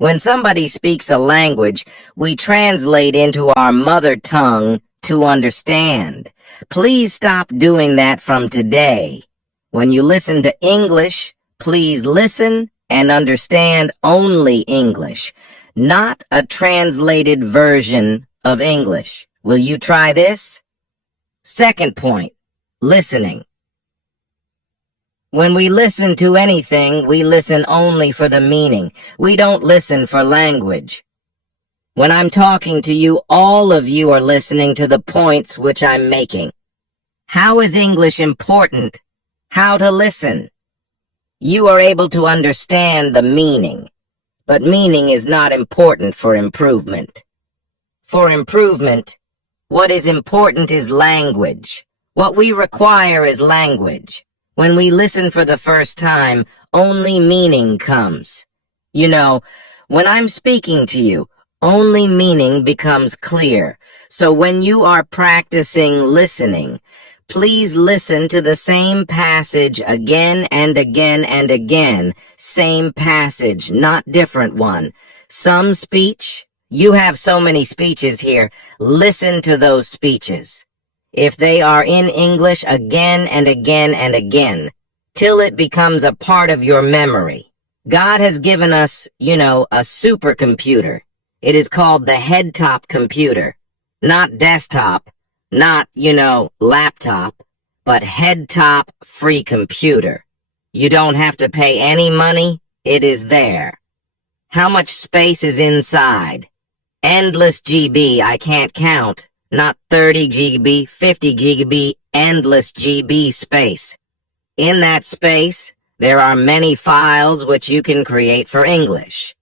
When somebody speaks a language, we translate into our mother tongue to understand. Please stop doing that from today. When you listen to English, please listen and understand only English, not a translated version of English. Will you try this? Second point, listening. When we listen to anything, we listen only for the meaning. We don't listen for language. When I'm talking to you, all of you are listening to the points which I'm making. How is English important? How to listen. You are able to understand the meaning, but meaning is not important for improvement. For improvement, what is important is language. What we require is language. When we listen for the first time, only meaning comes. You know, when I'm speaking to you, only meaning becomes clear. So when you are practicing listening, please listen to the same passage again and again and again. Same passage, not different one. Some speech, you have so many speeches here. Listen to those speeches. If they are in English, again and again and again, till it becomes a part of your memory. God has given us, a supercomputer. It is called the head-top computer. Not desktop, not, laptop, but head-top free computer. You don't have to pay any money. It is there. How much space is inside? Endless GB, I can't count. Not 30 GB, 50 GB, endless GB space. In that space, there are many files which you can create for English.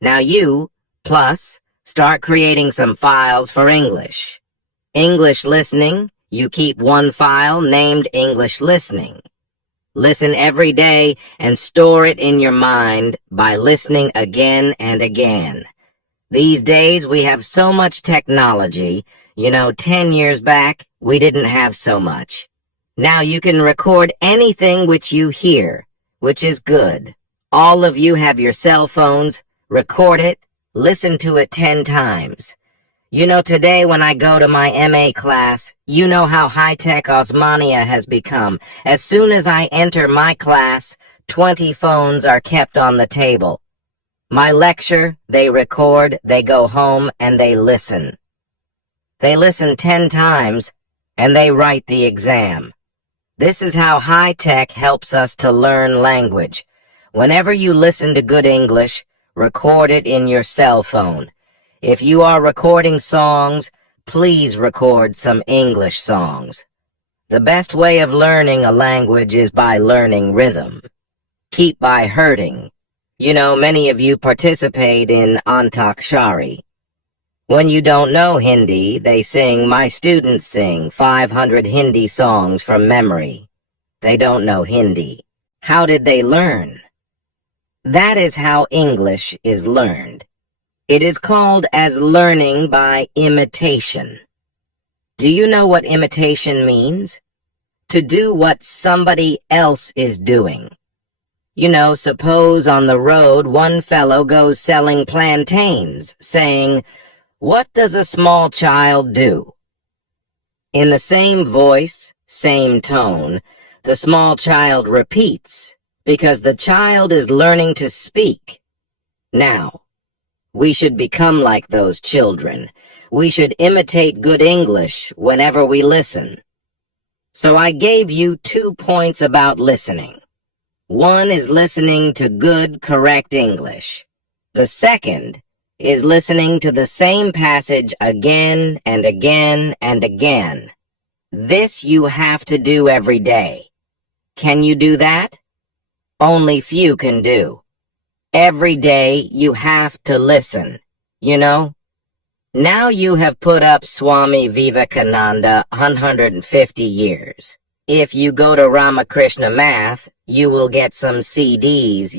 Now you, plus, start creating some files for English. English listening, you keep one file named English listening. Listen every day and store it in your mind by listening again and again. These days we have so much technology. 10 years back, we didn't have so much. Now you can record anything which you hear, which is good. All of you have your cell phones. Record it. Listen to it 10 times. Today when I go to my MA class, you know how high-tech Osmania has become. As soon as I enter my class, 20 phones are kept on the table. My lecture, they record, they go home, and they listen. They listen 10 times, and they write the exam. This is how high-tech helps us to learn language. Whenever you listen to good English, record it in your cell phone. If you are recording songs, please record some English songs. The best way of learning a language is by learning rhythm. Keep by hurting. Many of you participate in Antakshari. When you don't know Hindi, they sing, my students sing 500 Hindi songs from memory. They don't know Hindi. How did they learn? That is how English is learned. It is called as learning by imitation. Do you know what imitation means? To do what somebody else is doing. Suppose on the road one fellow goes selling plantains, saying, what does a small child do? In the same voice, same tone, the small child repeats, because the child is learning to speak. Now, we should become like those children. We should imitate good English whenever we listen. So I gave you 2 points about listening. One is listening to good, correct English. The second is listening to the same passage again and again and again. This you have to do every day. Can you do that? Only few can do. Every day you have to listen, Now you have put up Swami Vivekananda 150 years. If you go to Ramakrishna Math, you will get some CDs,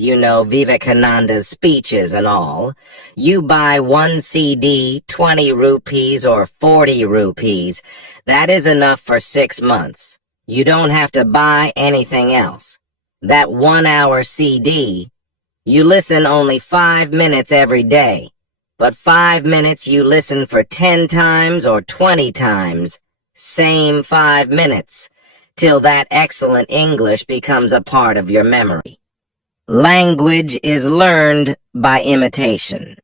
Vivekananda's speeches and all. You buy one CD, 20 rupees or 40 rupees. That is enough for 6 months. You don't have to buy anything else. That 1-hour CD, You listen only 5 minutes every day, but 5 minutes you listen for 10 times or 20 times, same 5 minutes, till that excellent English becomes a part of your memory. Language is learned by imitation.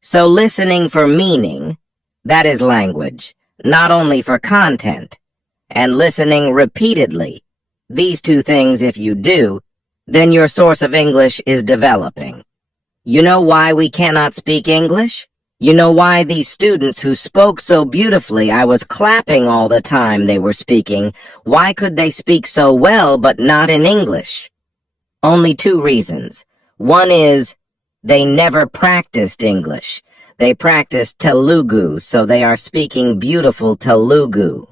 So listening for meaning, that is language, not only for content, and listening repeatedly. These two things, if you do, then your source of English is developing. You know why we cannot speak English? You know why these students who spoke so beautifully, I was clapping all the time they were speaking, why could they speak so well but not in English? Only two reasons. One is they never practiced English. They practiced Telugu, so they are speaking beautiful Telugu.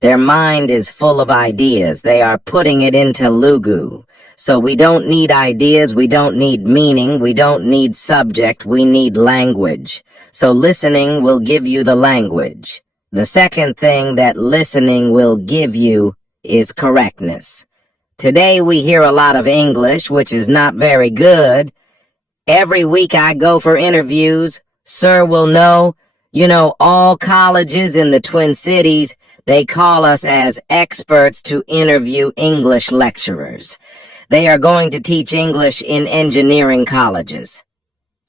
Their mind is full of ideas. They are putting it in Telugu. So we don't need ideas, we don't need meaning, we don't need subject, we need language. So listening will give you the language. The second thing that listening will give you is correctness. Today we hear a lot of English, which is not very good. Every week I go for interviews. Sir will know, all colleges in the Twin Cities, they call us as experts to interview English lecturers. They are going to teach English in engineering colleges.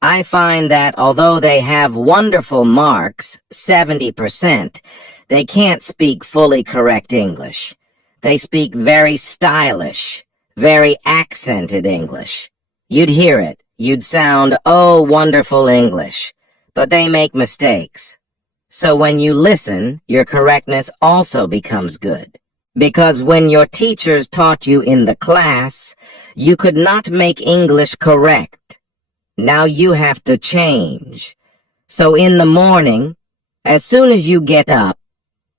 I find that although they have wonderful marks, 70%, they can't speak fully correct English. They speak very stylish, very accented English. You'd hear it. You'd sound, oh, wonderful English. But they make mistakes. So when you listen, your correctness also becomes good. Because when your teachers taught you in the class, you could not make English correct. Now you have to change. So in the morning, as soon as you get up,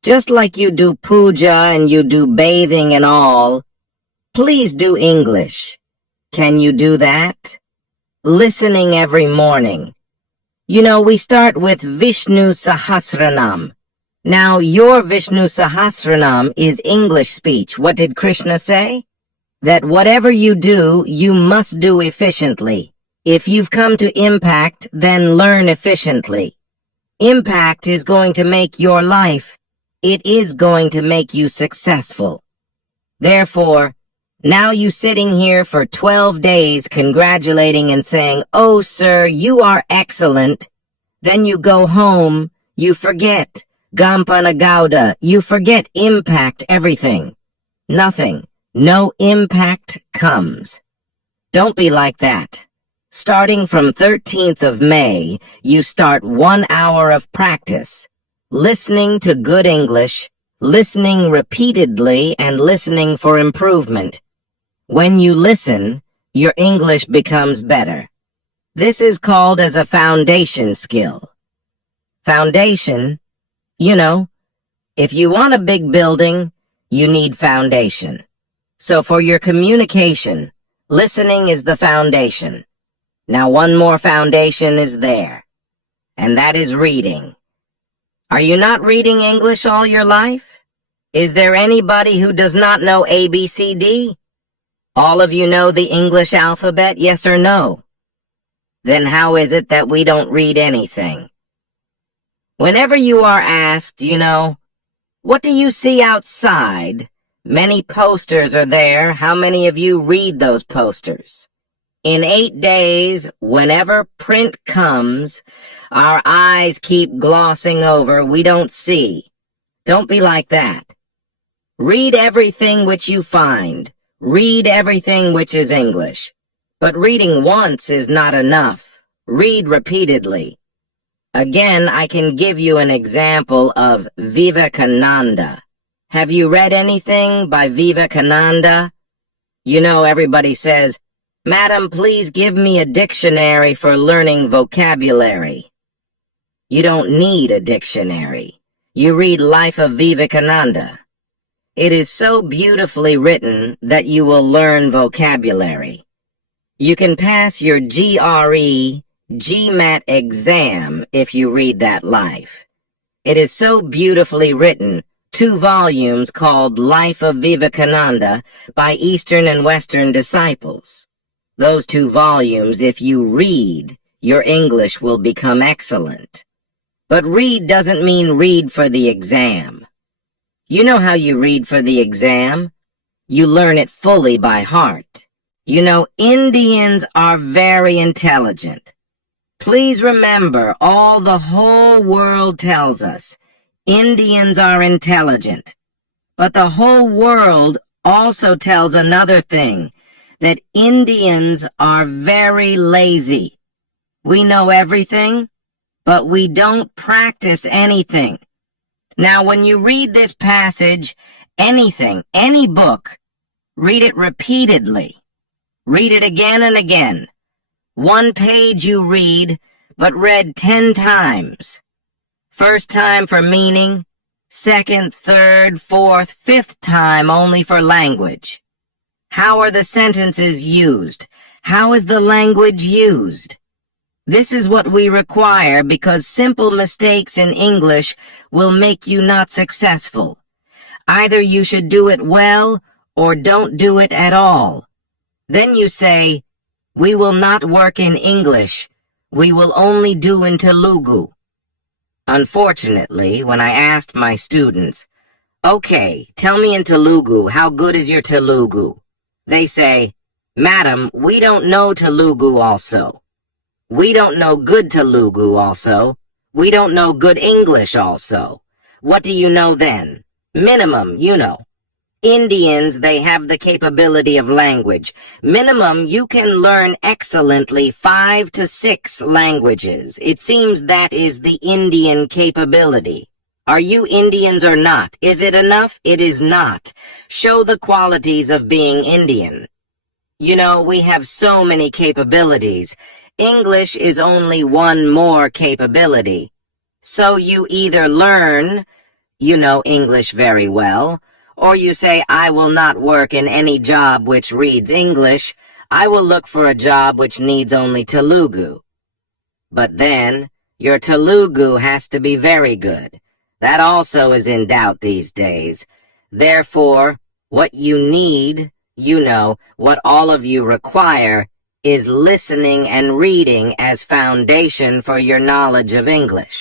just like you do puja and you do bathing and all, please do English. Can you do that? Listening every morning. We start with Vishnu Sahasranam. Now, your Vishnu Sahasranam is English speech. What did Krishna say? That whatever you do, you must do efficiently. If you've come to impact, then learn efficiently. Impact is going to make your life. It is going to make you successful. Therefore, now you sitting here for 12 days congratulating and saying, "Oh, sir, you are excellent." Then you go home, you forget. Gampana Gauda, you forget impact everything. Nothing. No impact comes. Don't be like that. Starting from 13th of May, you start 1 hour of practice. Listening to good English, listening repeatedly, and listening for improvement. When you listen, your English becomes better. This is called as a foundation skill. Foundation, if you want a big building, you need foundation. So for your communication, listening is the foundation. Now one more foundation is there, and that is reading. Are you not reading English all your life? Is there anybody who does not know ABCD? All of you know the English alphabet, yes or no? Then how is it that we don't read anything? Whenever you are asked, what do you see outside? Many posters are there. How many of you read those posters? In 8 days, whenever print comes, our eyes keep glossing over. We don't see. Don't be like that. Read everything which you find. Read everything which is English. But reading once is not enough. Read repeatedly. Again, I can give you an example of Vivekananda. Have you read anything by Vivekananda? Everybody says, "Madam, please give me a dictionary for learning vocabulary." You don't need a dictionary. You read Life of Vivekananda. It is so beautifully written that you will learn vocabulary. You can pass your GRE, GMAT exam if you read that life. It is so beautifully written, 2 volumes called Life of Vivekananda by Eastern and Western disciples. Those 2 volumes, if you read, your English will become excellent. But read doesn't mean read for the exam. You know how you read for the exam? You learn it fully by heart. You know, Indians are very intelligent. Please remember, all the whole world tells us, Indians are intelligent. But the whole world also tells another thing, that Indians are very lazy. We know everything, but we don't practice anything. Now, when you read this passage, anything, any book, read it repeatedly. Read it again and again. 1 page you read, but read 10 times. First time for meaning, second, third, fourth, fifth time only for language. How are the sentences used? How is the language used? This is what we require because simple mistakes in English will make you not successful. Either you should do it well or don't do it at all. Then you say, we will not work in English. We will only do in Telugu. Unfortunately, when I asked my students, okay, tell me in Telugu, how good is your Telugu? They say, Madam, we don't know Telugu also. We don't know good Telugu also. We don't know good English also. What do you know then? Minimum, you know. Indians, they have the capability of language. Minimum, you can learn excellently 5 to 6 languages. It seems that is the Indian capability. Are you Indians or not? Is it enough? It is not. Show the qualities of being Indian. You know, we have so many capabilities. English is only one more capability. So you either learn, you know English very well, or you say, I will not work in any job which reads English. I will look for a job which needs only Telugu. But then, your Telugu has to be very good. That also is in doubt these days. Therefore, what you need, you know, what all of you require, is listening and reading as foundation for your knowledge of English.